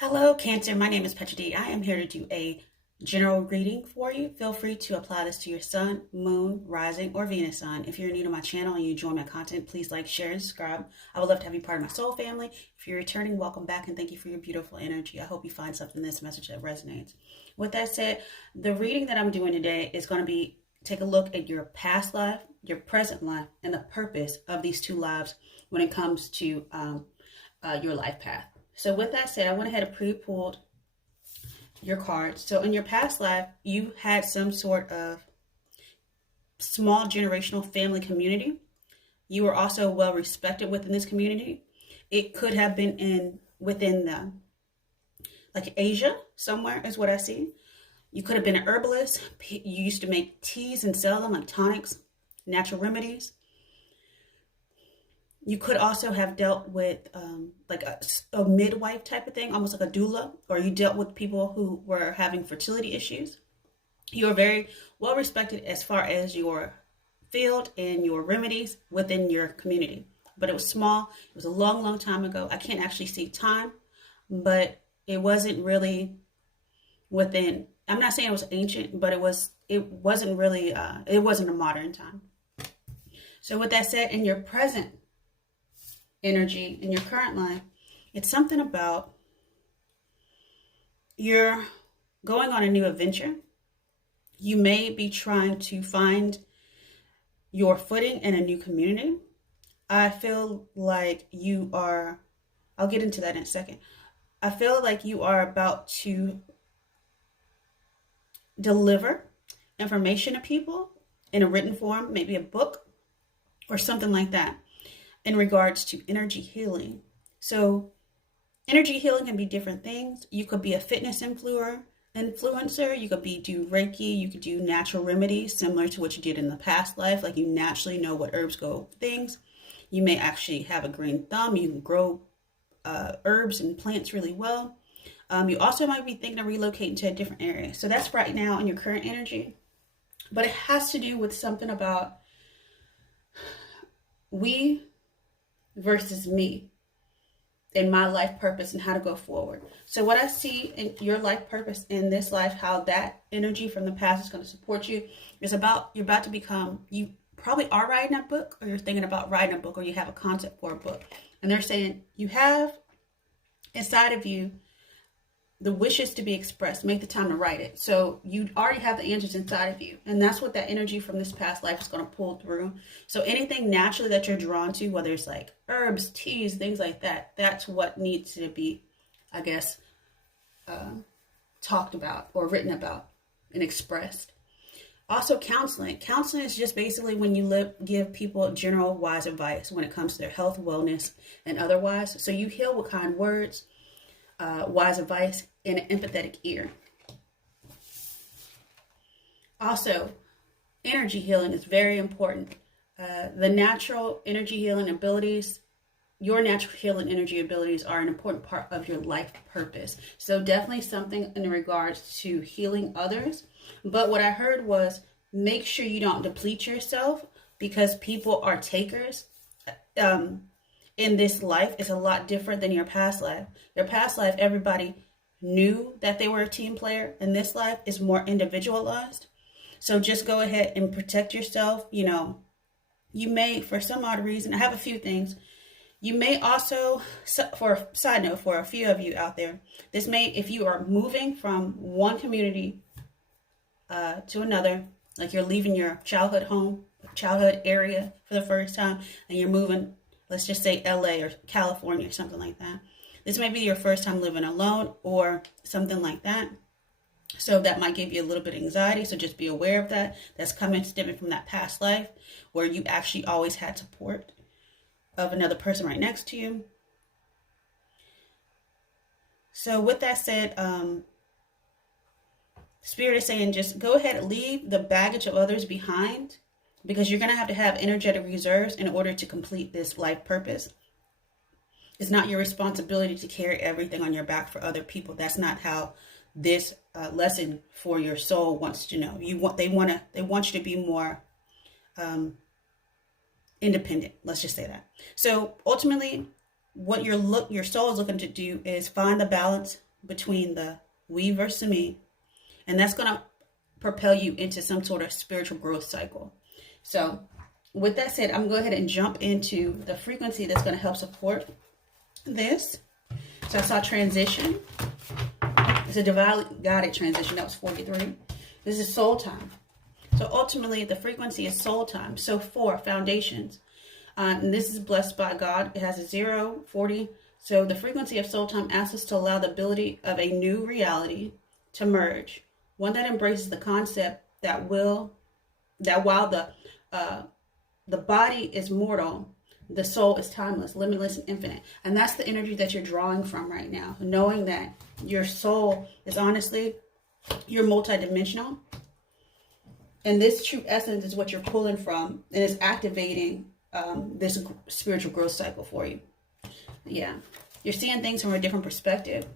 Hello, Cancer. My name is Petra D. I am here to do a general reading for you. Feel free to apply this to your sun, moon, rising, or Venus sign. If you're new to my channel and you enjoy my content, please like, share, and subscribe. I would love to have you part of my soul family. If you're returning, welcome back and thank you for your beautiful energy. I hope you find something in this message that resonates. With that said, the reading that I'm doing today is going to be take a look at your past life, your present life, and the purpose of these two lives when it comes to your life path. So with that said, I went ahead and pre-pulled your cards. So in your past life, you had some sort of small generational family community. You were also well respected within this community. It could have been within the like Asia somewhere is what I see. You could have been an herbalist. You used to make teas and sell them like tonics, natural remedies. You could also have dealt with like a midwife type of thing, almost like a doula, or you dealt with people who were having fertility issues. You are very well respected as far as your field and your remedies within your community. But it was small. It was a long, long time ago. I can't actually see time, but it wasn't really within, I'm not saying it was ancient, but it wasn't really, it wasn't a modern time. So with that said, in your present energy in your current life, it's something about you're going on a new adventure. You may be trying to find your footing in a new community. I feel like you are, I'll get into that in a second. I feel like you are about to deliver information to people in a written form, maybe a book or something like that, in regards to energy healing. So energy healing can be different things. You could be a fitness influencer. You could do Reiki. You could do natural remedies similar to what you did in the past life. Like you naturally know what herbs go with things. You may actually have a green thumb. You can grow herbs and plants really well. You also might be thinking of relocating to a different area. So that's right now in your current energy. But it has to do with something about we versus me and my life purpose and how to go forward. So what I see in your life purpose in this life, how that energy from the past is going to support you, is about you're about to become, you probably are writing a book, or you're thinking about writing a book, or you have a concept for a book. And they're saying you have inside of you the wishes to be expressed. Make the time to write it. So you already have the answers inside of you. And that's what that energy from this past life is going to pull through. So anything naturally that you're drawn to, whether it's like herbs, teas, things like that, that's what needs to be, I guess, talked about or written about and expressed. Also counseling. Counseling is just basically when you give people general wise advice when it comes to their health, wellness, and otherwise. So you heal with kind words, wise advice, and an empathetic ear. Also, energy healing is very important. The natural energy healing abilities, your natural healing energy abilities are an important part of your life purpose. So definitely something in regards to healing others. But what I heard was make sure you don't deplete yourself, because people are takers. In this life is a lot different than your past life. Your past life, everybody knew that they were a team player. And this life is more individualized. So just go ahead and protect yourself. You know, you may, for some odd reason, I have a few things. You may also, for a side note, for a few of you out there, this may, if you are moving from one community to another, like you're leaving your childhood home, childhood area for the first time, and you're moving, let's just say LA or California or something like that. This may be your first time living alone or something like that. So that might give you a little bit of anxiety. So just be aware of that. That's stemming from that past life where you actually always had support of another person right next to you. So with that said, Spirit is saying just go ahead and leave the baggage of others behind, because you're going to have energetic reserves in order to complete this life purpose. It's not your responsibility to carry everything on your back for other people. That's not how this lesson for your soul wants to know. They want you to be more independent. Let's just say that. So ultimately, what your soul is looking to do is find the balance between the we versus me. And that's going to propel you into some sort of spiritual growth cycle. So with that said, I'm going to go ahead and jump into the frequency that's going to help support this. So I saw transition. It's a divinely guided transition. That was 43. This is soul time. So ultimately, the frequency is soul time. So 4, foundations. And this is blessed by God. It has a 0, 40. So the frequency of soul time asks us to allow the ability of a new reality to merge. One that embraces the concept that while the body is mortal, the soul is timeless, limitless, and infinite. And that's the energy that you're drawing from right now. Knowing that your soul is honestly, you're multidimensional. And this true essence is what you're pulling from, and it's activating this spiritual growth cycle for you. Yeah. You're seeing things from a different perspective.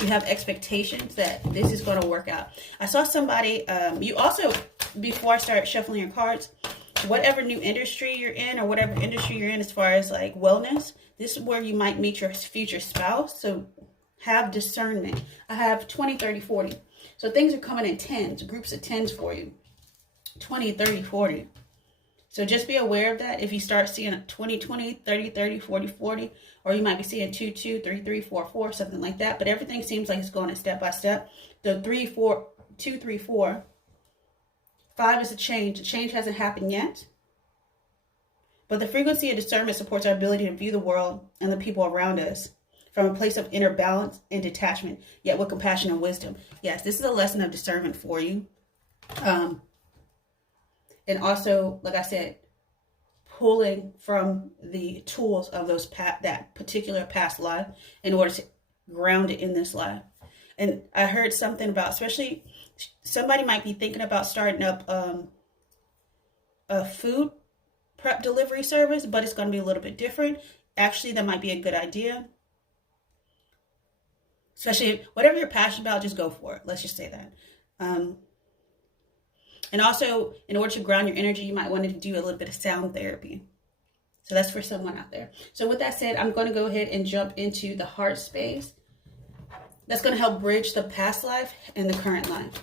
You have expectations that this is going to work out. I saw somebody, you also, before I start shuffling your cards, whatever new industry you're in, or whatever industry you're in as far as like wellness, this is where you might meet your future spouse. So have discernment. I have 20, 30, 40. So things are coming in tens, groups of tens for you. 20, 30, 40. So just be aware of that. If you start seeing 20, 20, 30, 30, 40, 40, or you might be seeing 2, 2, 3, 3, 4, 4, something like that. But everything seems like it's going step by step. The 3, 4, 2, 3, 4. 5 is a change. The change hasn't happened yet. But the frequency of discernment supports our ability to view the world and the people around us from a place of inner balance and detachment, yet with compassion and wisdom. Yes, this is a lesson of discernment for you. And also, like I said, pulling from the tools of that particular past life in order to ground it in this life. And I heard something about, especially somebody might be thinking about starting up a food prep delivery service, but it's going to be a little bit different. Actually, that might be a good idea. Especially whatever you're passionate about, just go for it. Let's just say that. And also, in order to ground your energy, you might want to do a little bit of sound therapy. So that's for someone out there. So with that said, I'm going to go ahead and jump into the heart space. That's going to help bridge the past life and the current life.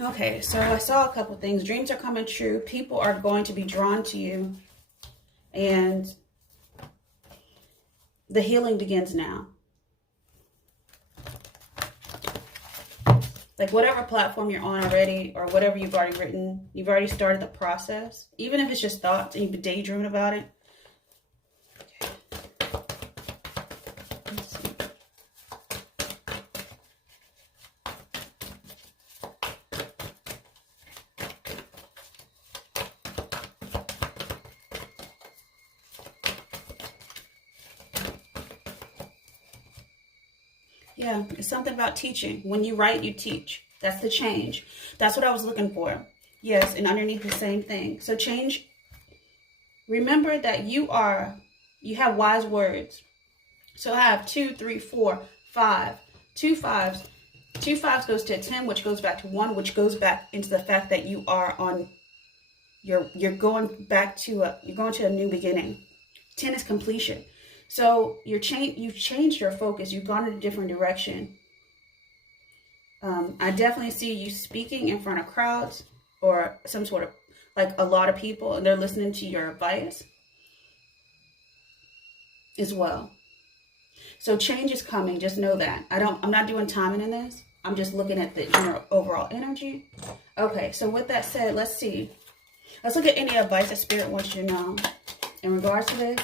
Okay, so I saw a couple things. Dreams are coming true. People are going to be drawn to you. And the healing begins now. Like whatever platform you're on already, or whatever you've already written, you've already started the process. Even if it's just thoughts and you've been daydreaming about it. Yeah, it's something about teaching. When you write, you teach. That's the change. That's what I was looking for. Yes, and underneath the same thing. So change. Remember that you have wise words. So I have 2, 3, 4, 5. 2 5s. 2 5s goes to a 10, which goes back to 1, which goes back into the fact that you are on. You're going back to you're going to a new beginning. 10 is completion. So you've changed your focus. You've gone in a different direction. I definitely see you speaking in front of crowds or some sort of, like a lot of people, and they're listening to your advice as well. So change is coming. Just know that. I'm not doing timing in this. I'm just looking at the general overall energy. Okay. So with that said, let's see. Let's look at any advice that Spirit wants you to know in regards to this.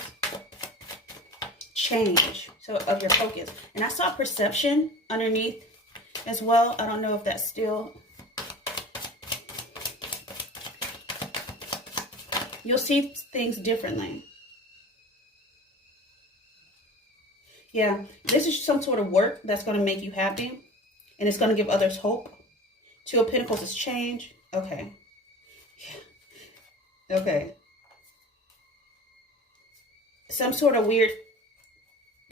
Change of your focus. And I saw perception underneath as well. I don't know if that's still, you'll see things differently. Yeah, this is some sort of work that's going to make you happy, and it's going to give others hope. 2 of Pentacles is change. Okay. Okay. Some sort of weird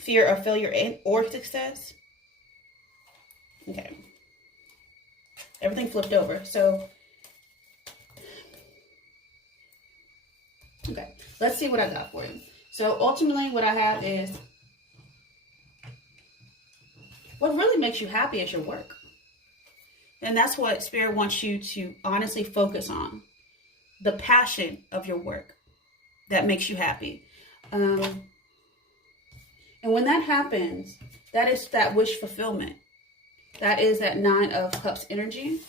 fear of failure or success. Okay. Everything flipped over. So, okay. Let's see what I got for you. So, ultimately, what I have is what really makes you happy is your work. And that's what Spirit wants you to honestly focus on. The passion of your work that makes you happy. And when that happens, that is that wish fulfillment. That is that 9 of Cups energy.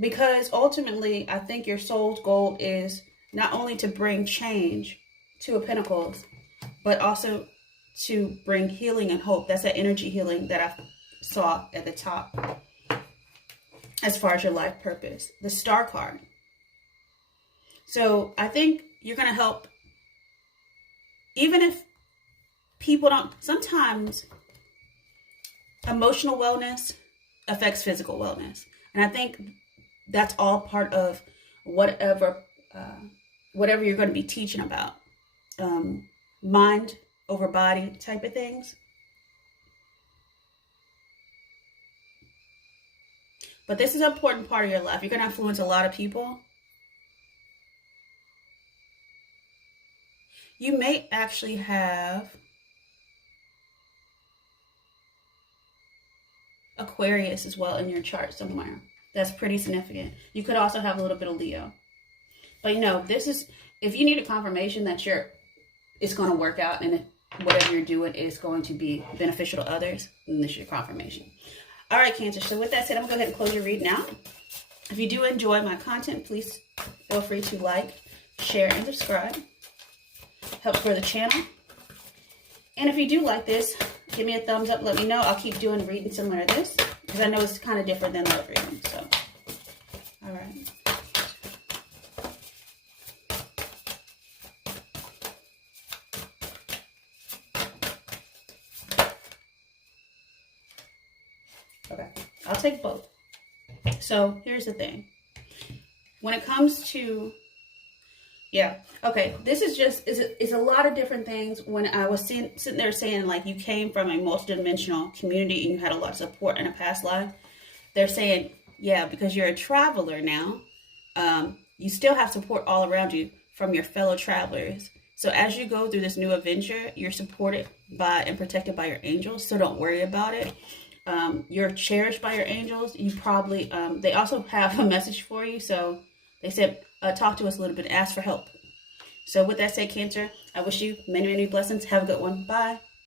Because ultimately, I think your soul's goal is not only to bring change to a Pentacles, but also to bring healing and hope. That's that energy healing that I saw at the top as far as your life purpose. The Star card. So I think you're going to help, even if people don't, sometimes emotional wellness affects physical wellness. And I think that's all part of whatever you're going to be teaching about. Mind over body type of things. But this is an important part of your life. You're going to influence a lot of people. You may actually have Aquarius as well in your chart somewhere. That's pretty significant. You could also have a little bit of Leo. But you know, this is, if you need a confirmation that it's going to work out and whatever you're doing is going to be beneficial to others, then this is your confirmation. All right, Cancer. So with that said, I'm going to go ahead and close your read now. If you do enjoy my content, please feel free to like, share, and subscribe. Helps grow the channel. And if you do like this, give me a thumbs up. Let me know. I'll keep doing readings similar to this because I know it's kind of different than love reading. So, all right. Okay, I'll take both. So here's the thing. When it comes to, this is just, is a lot of different things. When I was sitting there saying, like, you came from a multidimensional community and you had a lot of support in a past life, they're saying, yeah, because you're a traveler now, you still have support all around you from your fellow travelers. So as you go through this new adventure, you're supported by and protected by your angels, so don't worry about it. You're cherished by your angels. You probably, they also have a message for you. So they said, talk to us a little bit, ask for help. So with that said, Cancer, I wish you many, many blessings. Have a good one. Bye.